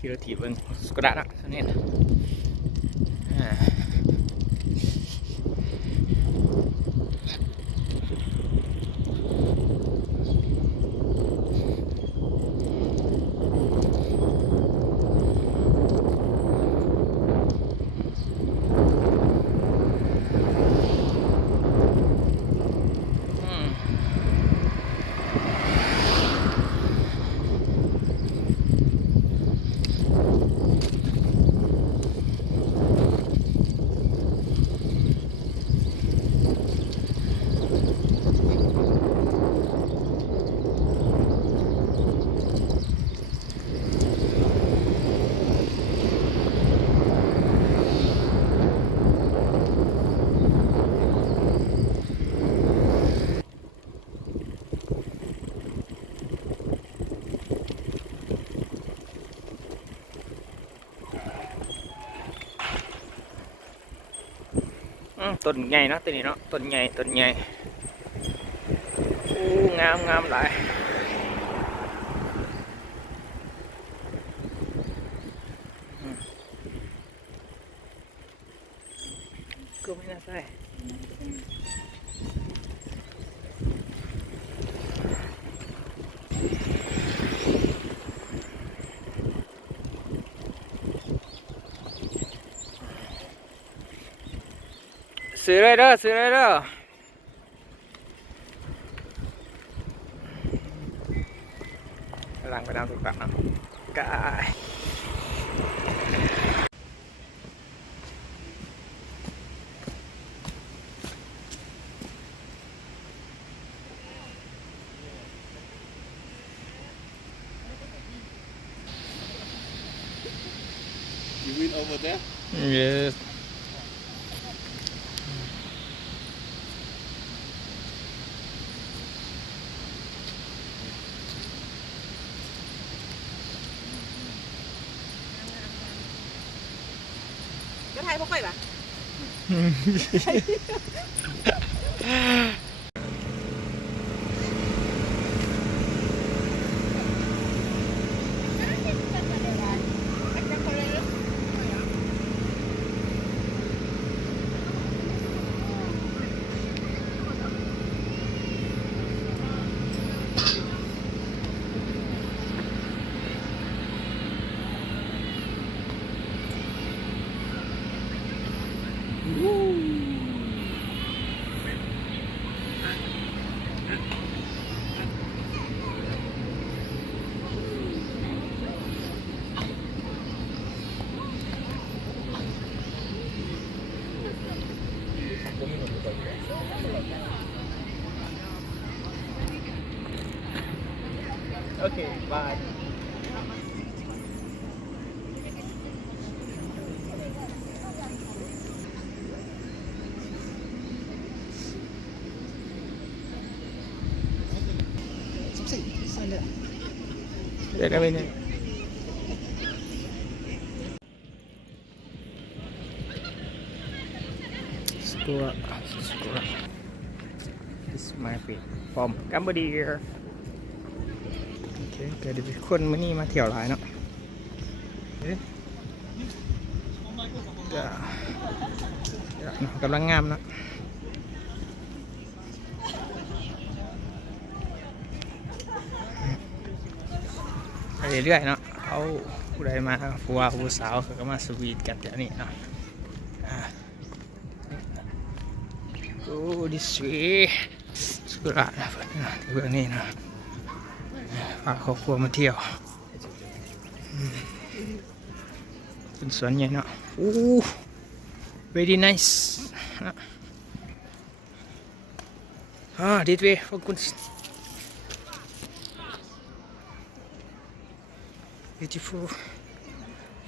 ขี่รถถีบเบิ้งสกระดาษนะนี่นะต้นใหญ่เนาะตัวนี้เนาะต้นใหญ่โอ้งามหลายก็ไม่น่าใช่ซื้อเลยเด้อกำลังไปตามถูกปากเนาะกาย You win over there? Yes. Cái thay không phải bà? Okay, bye. Để ra bên này. Squirrel. This might be from Cambodia. เกิดเป็นคนมื่อนี้มาเที่ยวหลายเนาะกำลังงามเนาะไปเรื่อยๆเนาะเขาผู้ใดมาผัวผู้สาวเขาก็มาสวีทกันเดี๋ยวนี้เนาะโอ้ดิสวีสกุลานะเพื่อนนี่นะพาครอบครัวมาเที่ยวเป็นสวนใหญ่เนาะโอ้ very nice this way for good beautiful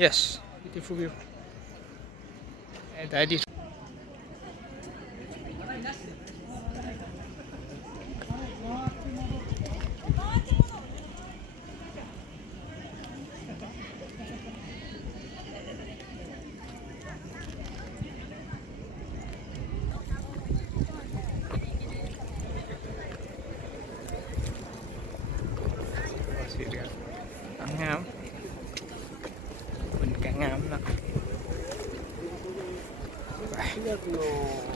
yes beautiful view and I didงาม don't know